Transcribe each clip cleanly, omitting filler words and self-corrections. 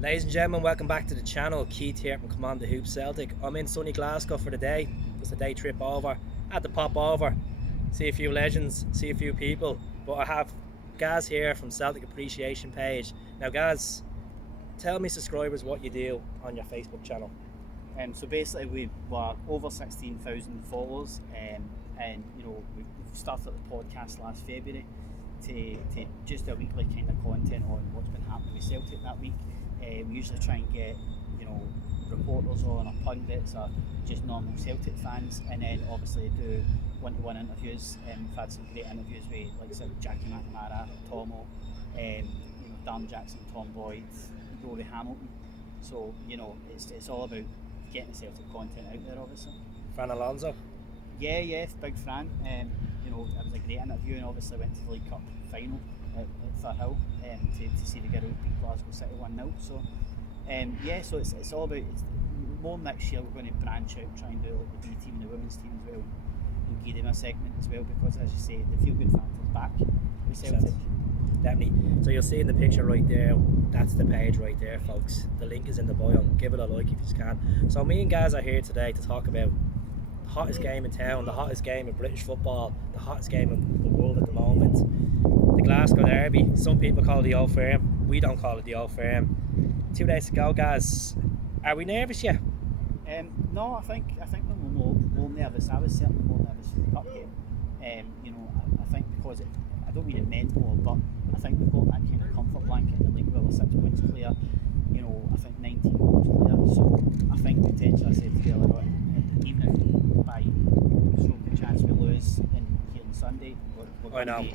Ladies and gentlemen, welcome back to the channel. Keith here from Command the Hoop Celtic. I'm in sunny Glasgow for the day. Just a day trip over. Had to pop over, see a few legends, see a few people. But I have Gaz here from Celtic Appreciation page. Now Gaz, tell me subscribers what you do on your Facebook channel. So basically we were over 16,000 followers, and we started the podcast last February to just a weekly kind of content on what's been happening with Celtic that week. We usually try and get reporters on, or pundits, or just normal Celtic fans, and then obviously do one-to-one interviews. We've had some great interviews with like Jackie McNamara, Tomo, Dan Jackson, Tom Boyd, Rory Hamilton. So it's all about getting the Celtic content out there, obviously. Fran Alonso. Yeah, big Fran. It was a great interview, and obviously went to the League Cup final at Firhill to see the girls beat Glasgow City 1-0. So so it's all about more next year. We're going to branch out, try and do like the B team and the women's team as well, and give them a segment as well, because as you say, the feel good factor's back with Celtic. Definitely. So you'll see in the picture right there, that's the page right there, folks. The link is in the bio. Give it a like if you can. So me and Gaz are here today to talk about the hottest game in town, the hottest game in British football, the hottest game in the world at the moment, the Glasgow Derby. Some people call it the Old Firm. We don't call it the Old Firm. 2 days ago, Gaz, are we nervous yet? No, I think we're more nervous. I was certainly more nervous for the cup game. I think because I don't mean it meant more, but I think we've got that kind of comfort blanket in the league where we're 6 points clear. I think 19 points clear. So I think potentially, I said to you earlier on, even if by stroke of chance we lose here on Sunday, we're going to be.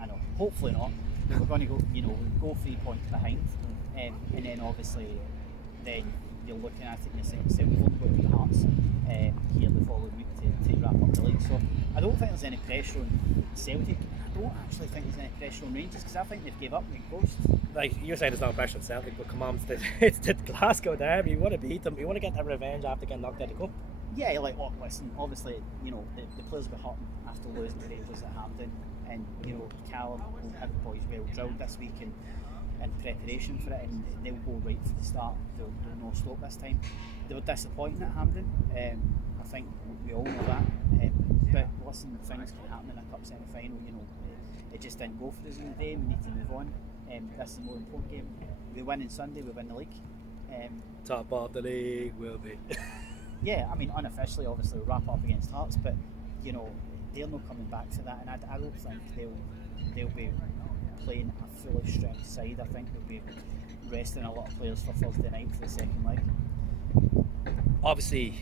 I know. Hopefully not. But we're going to go. We'll go 3 points behind, and then obviously, then you're looking at it and you're saying, we've only got the Hearts here the following week to wrap up the league. So I don't think there's any pressure on Celtic. I don't actually think there's any pressure on Rangers, because I think they've gave up in Ghost. Like you're saying, there's no pressure on Celtic, but come on, it's the Glasgow Derby. You want to beat them. You want to get that revenge after getting knocked out of the cup. Yeah, listen, obviously, the players got hurt after losing the Rangers at Hampden, and Callum will have the boys well drilled this week in preparation for it, and they'll go right from the start. They'll no slope this time. They were disappointing at Hampden. I think we all know that. But listen, things can happen in a cup semi-final. It just didn't go for us in the day. We need to move on. This is a more important game. We win on Sunday, we win the league. Top of the league will be. Yeah, I mean, unofficially, obviously, we'll wrap up against Hearts, but they're not coming back to that, and I don't think they'll be playing a fully strength side. I think they'll be resting a lot of players for Thursday night for the second leg. Obviously,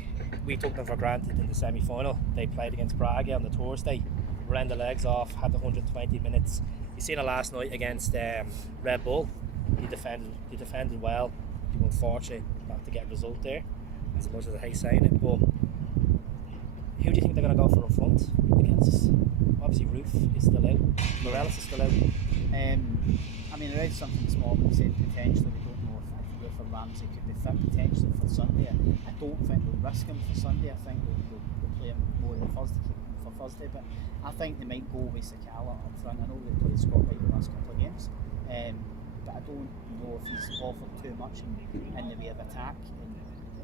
we took them for granted in the semi-final. They played against Braga on the Thursday, ran the legs off, had the 120 minutes. You seen it last night against Red Bull. He defended well. Unfortunately, not to get a result there, as much as I hate saying it. But who do you think they're going to go for up front against? Obviously, Roof is still out. Morales is still out. I mean, I read something small that said potentially, we don't know if Ramsey could be fit potentially for Sunday. I don't think they'll risk him for Sunday. I think they'll play him more on Thursday, keep him for Thursday. But I think they might go with Sakala up front. I know they played Scott Wright the last couple of games, but I don't know if he's offered too much in the way of attack and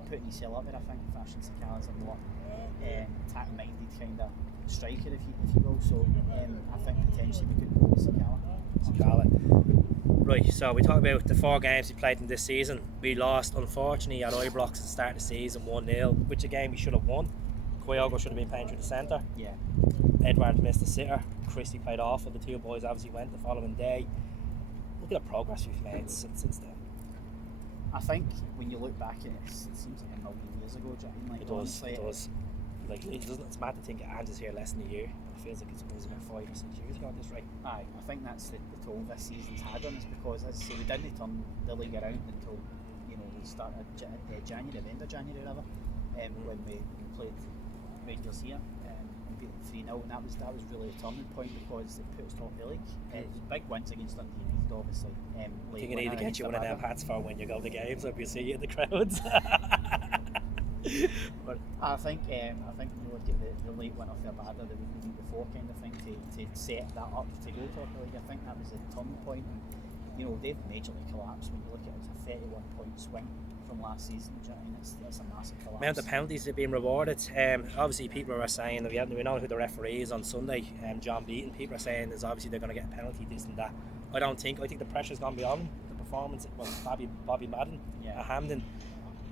putting himself up there. I think Fashion Sakala's a more attack-minded kind of striker, if you will. So I think potentially we could go with Sakala. Right, so we talk about the 4 games we played in this season. We lost, unfortunately, at Ibrox at the start of the season 1-0, which a game we should have won. Kyogo should have been playing through the centre. Yeah. Edward missed the sitter. Christie played awful. The 2 boys obviously went the following day. Look at the progress we've made since then. I think when you look back at it, it seems like a million years ago. Do you know what I mean? It does. Like, it's mad to think Ange is here less than a year. It feels like it was about 5 or 6 years ago at this rate. Aye, I think that's the toll this season's had on us, because, as I say, we didn't turn the league around until we started January, the end of January rather, when we played Rangers here and beat them 3-0, and that was really a turning point, because they put us top of the league. It was big wins against Dundee United, obviously. I think you need to get you one of them hats for when you go to games, so you see you in the crowds. But I think when you look at the late win off the Abada the week before kind of thing, to set that up to go top of the league, I think that was a turning point. And they've majorly collapsed when you look at it as a 31 point swing from last season. Do you know what I mean? It's a massive collapse. Amount of penalties have been rewarded. Obviously, people are saying we know who the referee is on Sunday. John Beaton. People are saying is obviously they're going to get a penalty, this and that. I think the pressure's gone beyond the performance. Well, Bobby Madden at Hampden.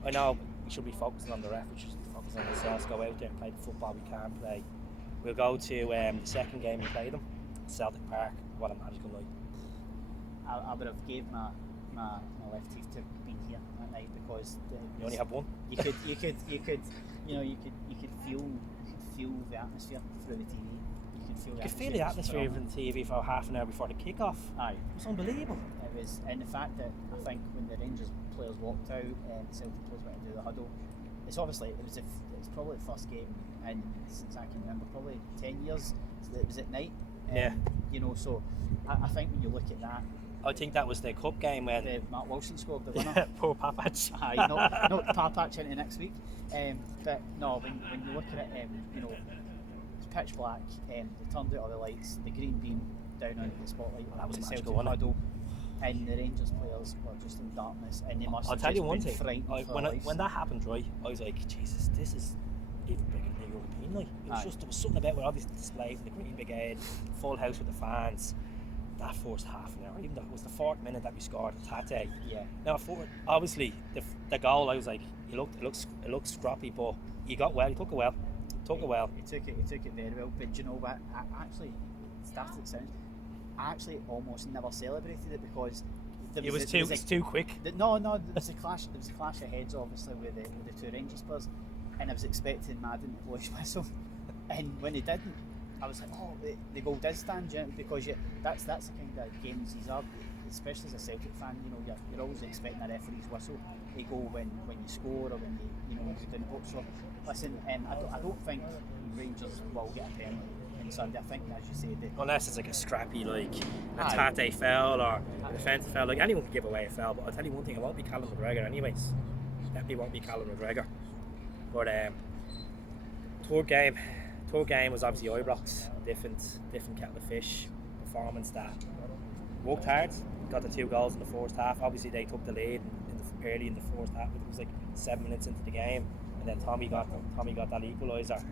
I know we should be focusing on the ref. We should be focusing on ourselves. Go out there and play the football we can play. We'll go to the second game we played them, Celtic Park. What a magical night! I would have gave my left teeth to be here that night because you only have one. You could feel the atmosphere through the TV. You could feel the atmosphere from the TV for half an hour before the kick-off. Aye, it was unbelievable. It was, and the fact that I think when the Rangers players walked out and the Celtic players went into the huddle, it's probably the first game in since I can remember, probably 10 years. So it was at night. So I think when you look at that, I think that was the cup game when Mark Wilson scored the winner. Poor Papac. Aye, not Papac into next week. But no, when you look at it, it's pitch black. They turned out all the lights. The green beam down onto the spotlight. That was the magical, Celtic wasn't huddle, and the Rangers players were just in darkness, and they must. I'll tell you one thing. When that happened, right, I was like, Jesus, this is even bigger than the European night. There was something about it. Obviously, displays, the Green Brigade, full house with the fans. That first half an hour, even though it was the 4th minute that we scored at Tate. Yeah. Now, obviously, the goal, I was like, it looks scrappy, but he got well. He took it well. He took it very well. But you know what? I actually started sound. I actually almost never celebrated it because it was too quick. No, there was a clash. There was a clash of heads, obviously, with the two Rangers players, and I was expecting Madden to blow his whistle, and when he didn't, I was like, oh, the goal did stand, because that's the kind of games these are, especially as a Celtic fan. You're always expecting a referee's whistle to go when you score or when you go down the box. So listen, I don't think Rangers will get a penalty on Sunday. I think, as you say, unless it's like a scrappy, like a Tate foul or a defensive foul, like anyone can give away a foul. But I'll tell you one thing, it won't be Callum McGregor anyways. Definitely won't be Callum McGregor. But third game was obviously Ibrox, different kettle of fish performance that worked hard, got the 2 goals in the first half. Obviously they took the lead early in the first half. It was like 7 minutes into the game, and then Tommy got that equaliser.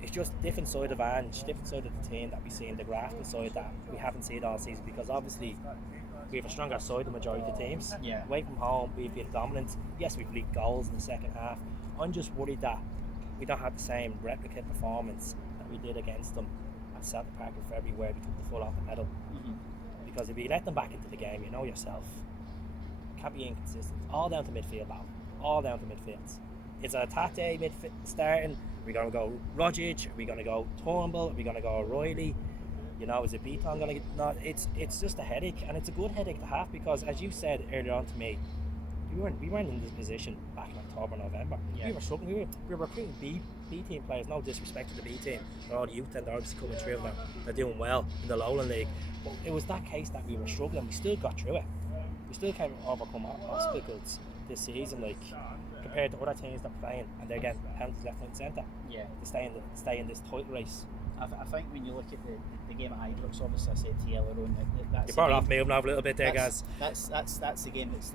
It's just different side of Ange, different side of the team that we see in the grafted side that we haven't seen all season, because obviously we have a stronger side than the majority of the teams. Yeah. Away from home, we've been dominant. Yes, we've leaked goals in the second half. I'm just worried that we don't have the same replicate performance that we did against them at Celtic Park in February, where we took the full off the pedal. Mm-hmm. Because if you let them back into the game, you know yourself, can't be inconsistent. All down to midfield now. All down to midfield. Is it a Tate midfield starting? Are we going to go Rogic? Are we going to go Turnbull? Are we going to go O'Reilly? Is it Beaton going to get... No, it's just a headache, and it's a good headache to have, because as you said earlier on to me, we weren't in this position back in October, November. Yeah. We were struggling. We were recruiting B team players. No disrespect to the B team. They're all youth and they're obviously coming through. They're doing well in the Lowland League. But it was that case that we were struggling. We still got through it. We still can't overcome obstacles this season, like compared to other teams that are playing, and they're getting penalties left, right, and centre. Yeah. To stay in this title race. I think when you look at the game at Ibrox, obviously I said to you earlier on that's you're probably off moving over a little bit there, guys. That's the game that's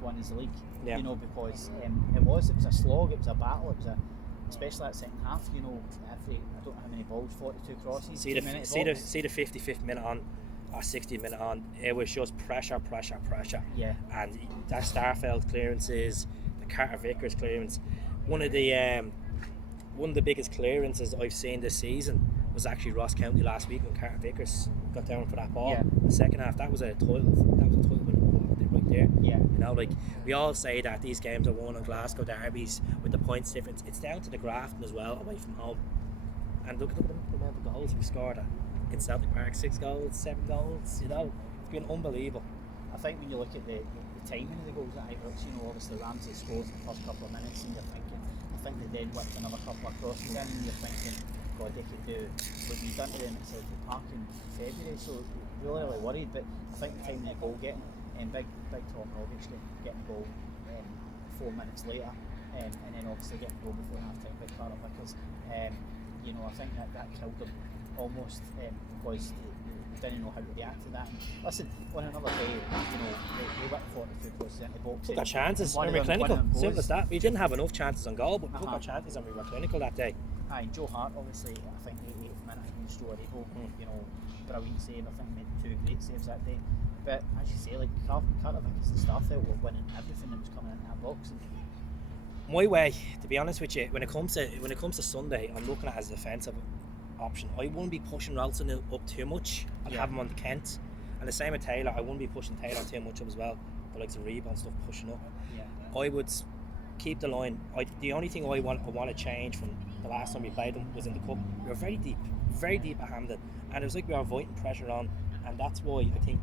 won as the league. Yeah. Because it was a slog, it was a battle, especially that second half. I don't know how many balls, 42 crosses. See the 55th minute on, or 60th minute on, it was just pressure. Yeah. And that Starfeld clearances, the Carter Vickers clearance, one of the biggest clearances I've seen this season was actually Ross County last week when Carter Vickers got down for that ball. Yeah. The second half, that was a total winning right there. Yeah. We all say that these games are won on Glasgow derbies with the points difference. It's down to the grafting as well away from home. And look at the amount of goals we scored in Celtic Park. 6 goals, 7 goals. It's been unbelievable. I think when you look at the timing of the goals at Ibrox, obviously Ramsey scores in the first couple of minutes, and you're thinking, I think they then whipped another couple of crosses in, and you're thinking, God, they could do what we've done to them at Celtic Park in February. So really worried. But I think the timing of the goal getting, and big Tom Rogic getting the goal 4 minutes later, and then obviously getting the goal before half time by Carter Vickers. I think that killed them almost, because they didn't know how to react to that. And listen, on another day, they got 42 crosses into box. Took our chances and we were clinical. Simple as that. We didn't have enough chances on goal, but we took our chances and we were clinical that day. And Joe Hart, obviously, I think 88th minute, I think he stole a goal. You know, brilliant save. I think he made 2 great saves that day. But as you say, like Carter Vickers and Starfelt were winning everything that was coming into that box. And my way, to be honest with you, when it comes to Sunday, I'm looking at it as a defensive option. I wouldn't be pushing Ralston up too much. I'd have him on the Kent. And the same with Taylor. I wouldn't be pushing Taylor too much up as well. The likes of Reba and stuff pushing up. Yeah. I would keep the line. The only thing I want to change from the last time we played them was in the cup. We were very deep at Hampden, and it was like we were avoiding pressure on, and that's why I think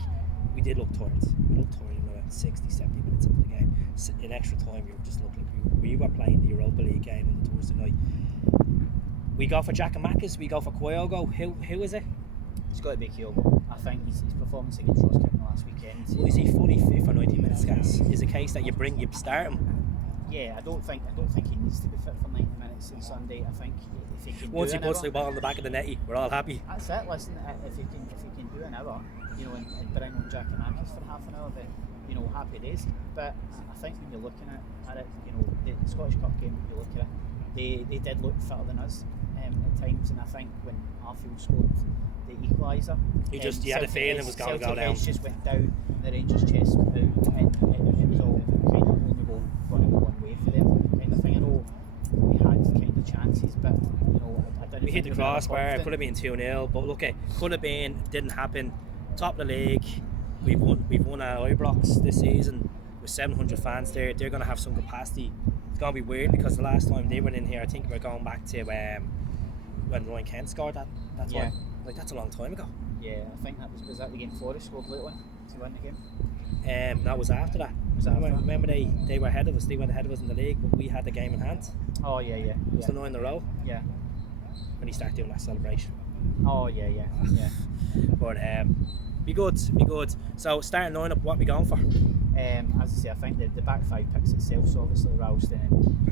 we did look tired. We looked tired in about 60, 70 minutes into the game. In extra time, we were just looking like we were playing the Europa League game on the Thursday night. We go for Giakoumakis, we go for Kyogo. Who is it? It's got to be Kyogo. I think his performance against Ross County last weekend. Well, is he fully fit for 90 minutes, Gas? Is it a case that you start him? Yeah, I don't think he needs to be fit for 90 minutes on Sunday. I think if he can once he puts the ball in the back of the netty, we're all happy. That's it. Listen, if he can do an hour, you know, and bring on Giakoumakis for half an hour, then you know, happy days. But I think when you're looking at it, you know, the Scottish Cup game, when you look at it, they did look fitter than us at times, and I think when Arfield scored the equaliser, you had a feeling it was going to go down. Just went down, the Rangers' chest went out, and it was all kind of only going to go one way for them, kind of thing. I know we had kind of chances, but you know, I didn't. We hit the crossbar, could have been 2-0, but look, it could have been, didn't happen. Top of the league, we've won at Ibrox this season with 700 fans there. They're going to have some capacity. It's going to be weird because the last time they were in here, I think we're going back to when Ryan Kent scored that's one. Like, that's a long time ago. Yeah, I think that was that the game Forest scored late one to win the game. That was after that. Remember they were ahead of us. They went ahead of us in the league, but we had the game in hand. Oh yeah. It was the 9 in a row. Yeah. When he started doing that celebration. Oh yeah. But be good. So starting lineup, what are we going for? As I say, I think the back five picks itself. So obviously Ralston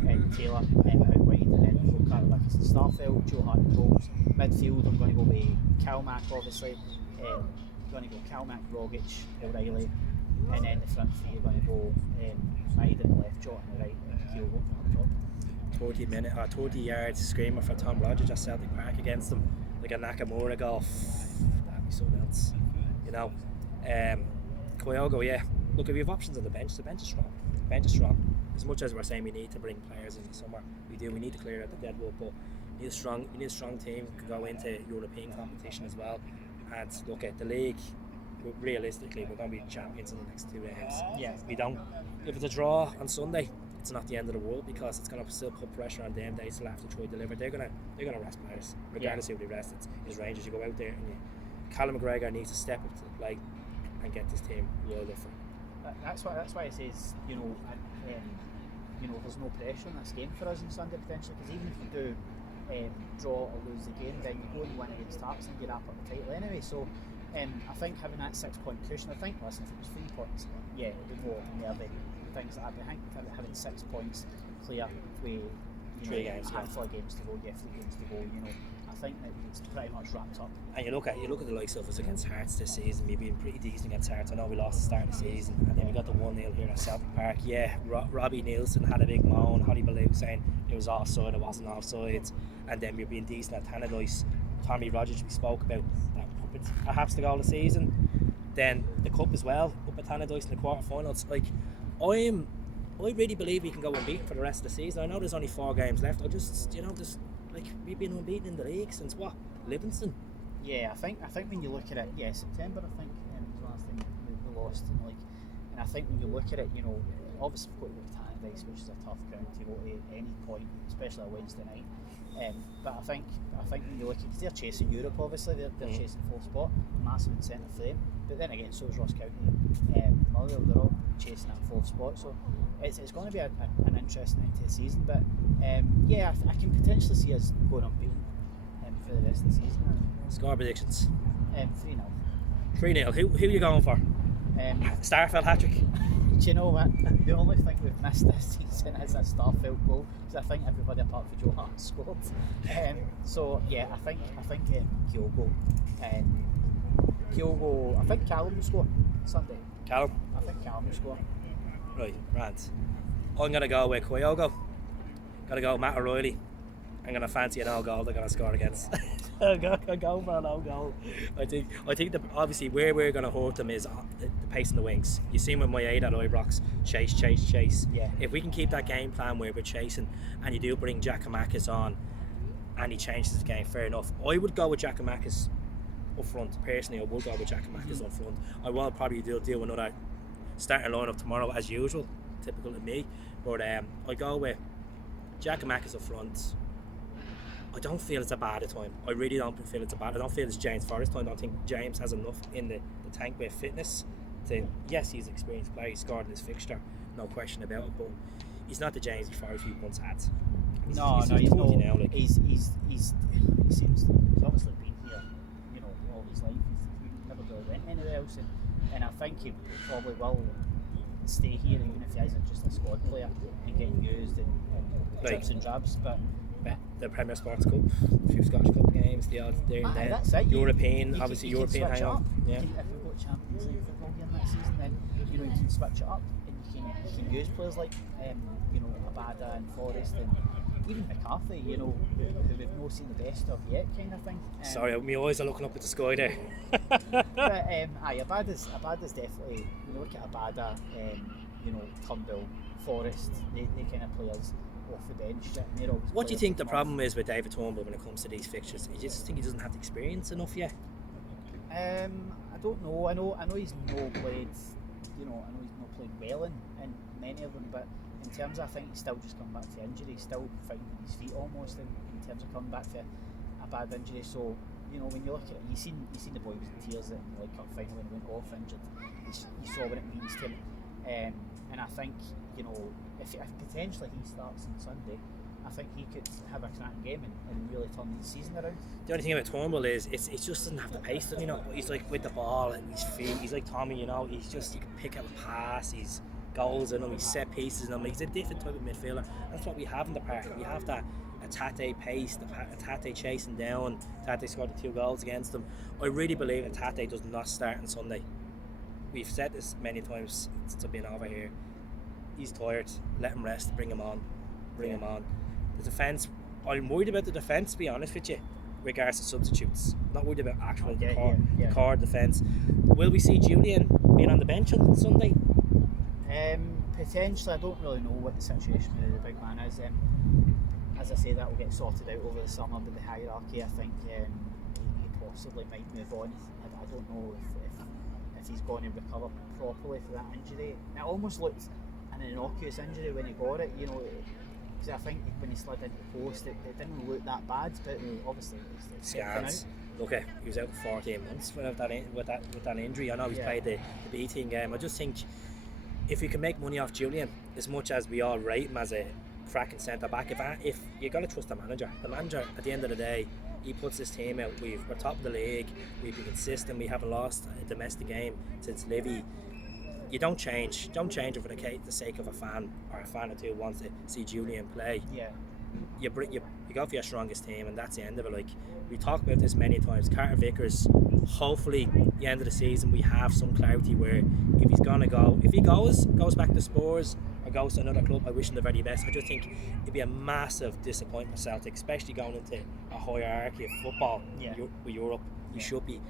and Taylor out wide, and then we'll Carter Vickers and Starfelt, Joe Hart and goals. Midfield, I'm going to go with Kalmack, obviously. Going to go Kalmack, Rogic, O'Reilly, and then the front three are going to go Maid on the left, Jot on the right, and Kyogo up top. 30 yards screamer for Tom Rogers at Celtic Park against them, like a Nakamura goal. That'd be something else, you know. Kyogo, yeah. Look, if we have options on the bench is strong. As much as we're saying we need to bring players in the summer, we do. We need to clear out the deadwood, but we need a strong team to go into European competition as well. And look at the league. Realistically, we're going to be champions in the next 2 games. Yeah. We don't. If it's a draw on Sunday, it's not the end of the world because it's going to still put pressure on them. They still have to try to deliver. They're going to rest players, regardless of who they rest. It's Rangers. You go out there and Callum McGregor needs to step up to the plate and get this team well different. That's why it says, you know, there's no pressure in this game for us on Sunday potentially, because even if you do draw or lose the game, then you go and win against Hearts and you wrap up the title anyway. So I think having that 6-point cushion, listen, if it was 3 points, yeah, it would be more than things like that. But I think having 6 points clear with 3 games, a handful of games to go, 3 games to go, you know, I think that it's pretty much wrapped up. And you look at the likes of us against Hearts this season. We've been pretty decent against Hearts. I know we lost the start of the season, and then we got the 1-0 here at Celtic Park. Yeah, Robbie Nielsen had a big moan. Holly Ballou saying it was offside, it wasn't offside, and then we've been decent at Tannadice. Tommy Rogers, we spoke about that, perhaps the goal of the season. Then the cup as well, up at Tannadice in the quarterfinals. Like, I really believe we can go unbeaten for the rest of the season. I know there's only 4 games left. Like, we've been unbeaten in the league since what? Livingston. Yeah, I think when you look at it, September I think was the last time we lost, and I think when you look at it, you know, obviously we've got to go to Tannadice, which is a tough ground to go to at any point, especially a Wednesday night. But I think when you look at, because they're chasing Europe, obviously they're chasing 4th spot, massive incentive for them. But then again, so is Ross County, Motherwell, they're all chasing that 4th spot. So it's going to be an interesting end to the season. But I can potentially see us going unbeaten for the rest of the season. Score predictions. 3-0. 3-0. Who are you going for? Starfelt hat-trick. Do you know what? The only thing we've missed this season is a Starfelt goal, because I think everybody apart from Joe Hart scored. I think Kyogo. Kyogo. I think Callum will score Sunday. Callum? I think Callum will score. Right, Rant. I'm going to go with Kyogo. Got to go Matt O'Reilly. I'm going to fancy an old goal they're going to score against. I'll go for an old goal. I think that obviously where we're going to hurt them is the pace in the wings. You seen with my aid at Ibrox, chase. Yeah. If we can keep that game plan where we're chasing, and you do bring Giakoumakis on, and he changes the game, fair enough. I would go with Giakoumakis up front. Personally, I would go with Giakoumakis up front. I will probably do another starting lineup tomorrow as usual, typical of me. But I go with Giakoumakis up front. I don't feel it's a bad time. I really don't feel it's a bad. I don't feel it's James Forrest time. I don't think James has enough in the tank with fitness to. Yes, he's an experienced player. He scored in his fixture, no question about it. But he's not the James Forrest we once had. He's now. Like. He seems he's obviously been here, all his life. He never really went anywhere else, and I think he probably will stay here even if he isn't just a squad player and getting used and drips and drabs. But the Premier Sports Cup, a few Scottish Cup games, the odds there and then. That's it. European, you obviously can European switch hang on. Yeah. If we've got Champions League football here next season, then you can switch it up and you can use players like Abada and Forrest and even McCarthy, who we've not seen the best of yet, kind of thing. Sorry, my eyes are looking up at the sky there. But Abada's definitely. When you look at Abada, Turnbull, Forrest, they kind of players off the bench. What do you think the problem is with David Turnbull when it comes to these fixtures? You just think he doesn't have the experience enough yet? I don't know. I know he's not played. I know he's not played well in many of them, but in terms of, I think he's still just coming back to injury, still finding his feet almost in terms of coming back to a bad injury. So when you look at it, you seen the boy was in tears in the Cup final when he went off injured. You saw what it means to him, and I think if potentially he starts on Sunday, I think he could have a cracking game and really turn the season around. The only thing about Turnbull is it just doesn't have the pace. He's like with the ball and his feet. He's like Tommy. He's just, you can pick up a pass. He's goals in him. He's set pieces in him. He's a different type of midfielder. That's what we have in the park. We have that Atate pace, the Atate chasing down. Atate scored the 2 goals against them. I really believe Atate does not start on Sunday. We've said this many times since I've been over here. He's tired. Let him rest. Bring him on. Him on. The defence. I'm worried about the defence, to be honest with you, regards to substitutes. Not worried about actual the core defence. Will we see Julian being on the bench on Sunday? Potentially. I don't really know what the situation with the big man is. As I say, that will get sorted out over the summer, but the hierarchy, I think he possibly might move on. I don't know if he's going to recover properly for that injury. It almost looked an innocuous injury when he got it, because I think when he slid into the post, it didn't look that bad, but obviously it's scans. Okay, he was out for 14 months with that injury. I know he's played the B team game. I just think if we can make money off Julian, as much as we all rate him as a cracking centre back, if you got to trust the manager at the end of the day, he puts his team out. We're top of the league. We've been consistent. We haven't lost a domestic game since Livy. You don't change it for the sake of a fan or a fan or two who wants to see Julian play. Yeah. You go for your strongest team, and that's the end of it. Like, we talk about this many times. Carter Vickers, hopefully the end of the season we have some clarity where if he goes back to Spurs or goes to another club, I wish him the very best. I just think it'd be a massive disappointment for Celtic, especially going into a hierarchy of football with Europe. We should be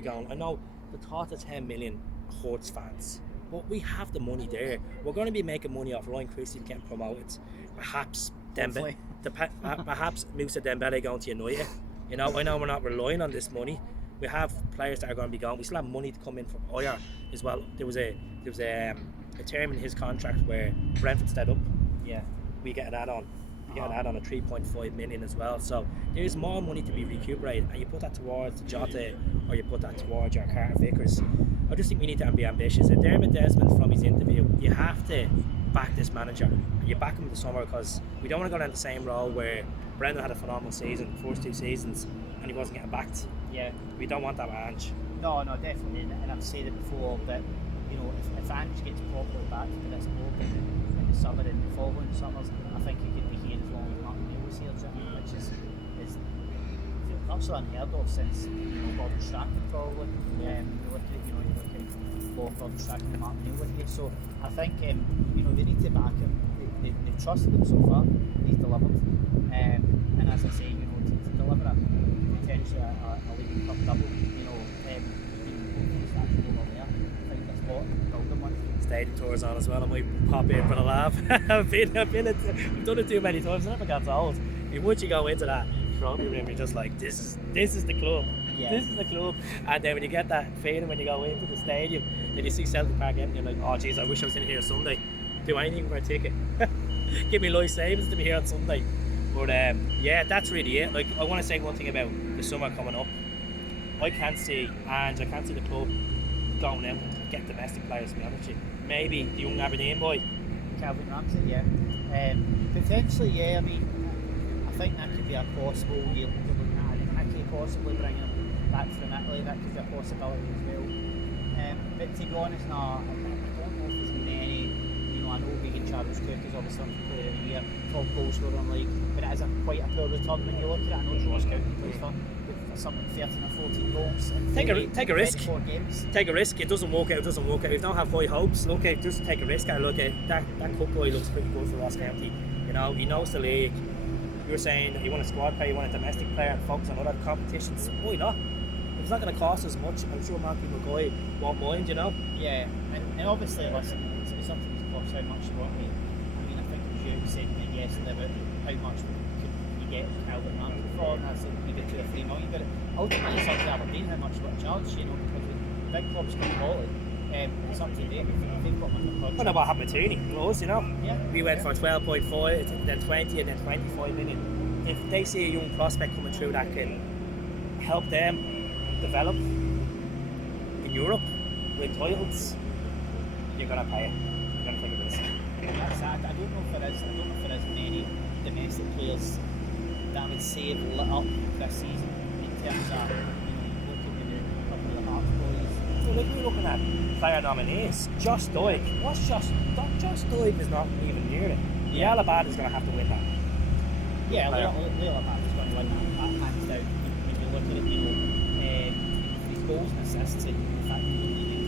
going. I know the thought of 10 million hurts fans, but we have the money there. We're going to be making money off Ryan Christie getting promoted. Perhaps perhaps Moussa Dembele going to United. I know we're not relying on this money. We have players that are going to be going. We still have money to come in from Oyer as well. There was a term in his contract where Brentford stayed up. Yeah. We get an add-on. We get an add-on of 3.5 million as well. So there's more money to be recuperated, and you put that towards Jota or you put that towards your Carter Vickers. I just think we need to be ambitious. Dermot Desmond, from his interview, you have to back this manager. And you back him in the summer because we don't want to go down the same road where Brendan had a phenomenal season, first 2 seasons, and he wasn't getting backed. Yeah. We don't want that with Ange. No, definitely. And I've said it before that, if Ange gets properly back to this club in the summer and the following summers, I think he could be here as long as Martin Neal was here, which is virtually unheard of since Gordon Strachan probably. You look at Gordon Strachan and Mark Neal with you. So I think they need to back him. They've trusted him so far. He's delivered. And as I say, to deliver potentially a League Cup double, over there, I think that's what building one. Stadium tours on as well. I might pop in for a laugh. We've done it too many times. I never got old. Once you go into that trophy room, you're just like, this is the club. Yeah. This is the club. And then when you get that feeling when you go into the stadium, then you see Celtic Park empty, you're like, oh jeez, I wish I was in here Sunday. Do anything for a ticket. Give me life savings to be here on Sunday. But yeah, that's really it. Like, I want to say one thing about the summer coming up. I can't see the club going out and get domestic players, to be honest with you. Maybe the young Aberdeen boy. Calvin Ramsey, yeah. Potentially, yeah. I mean, I think that could be a possible. You're looking at Hickey possibly bringing him back from Italy. That could be a possibility as well. But to be honest, no, I don't know if there's many. I know Vegan Charles Cook is obviously on player of the year, top goal scorer in the league, but it is quite a poor return when you look at it. I know it's Ross County plays for something 13 or 14 goals in take a risk. 24 games. Take a risk. It doesn't work out. If you don't have high hopes, look at just take a risk. And look at that Cook guy looks pretty good for Ross County. He knows the league. You're saying that you want a squad player, you want a domestic player, and focus on other competitions. Why not? It's not going to cost as much. I'm sure Marky McGoy won't mind. Yeah, and obviously, listen, it's something that costs how much you want me. I mean, I think it was you saying yesterday about how much could you get Calvin Ramsey for, and I said maybe 2 or 3 million. But ultimately, it's up to Aberdeen how much you want to charge. Because with big clubs come quality, it's up to them. If they've got under contract. I know what happened to Tooney. Yeah. We went for 12.5, then 20, and then 25 million. If they see a young prospect coming through that can help them develop in Europe, win titles, you're gonna pay it. You're gonna take a risk. That's sad. I don't know if there is many domestic players that I would say have lit up this season in terms of looking at a couple of the Hearts boys. So we're looking at player nominees. Josh Doig. What's Josh Doig is not even near it. Yeah, Alabad is gonna have to win that. Yeah, Leila Abad is going to win that hands down. When you look at it, his goals and assists and the fact that he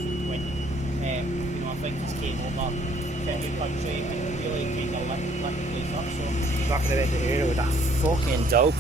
only went 20. I think he's came over to a new country and really kind of lit the place up. So He's not going to be able to hear it with that fucking dope.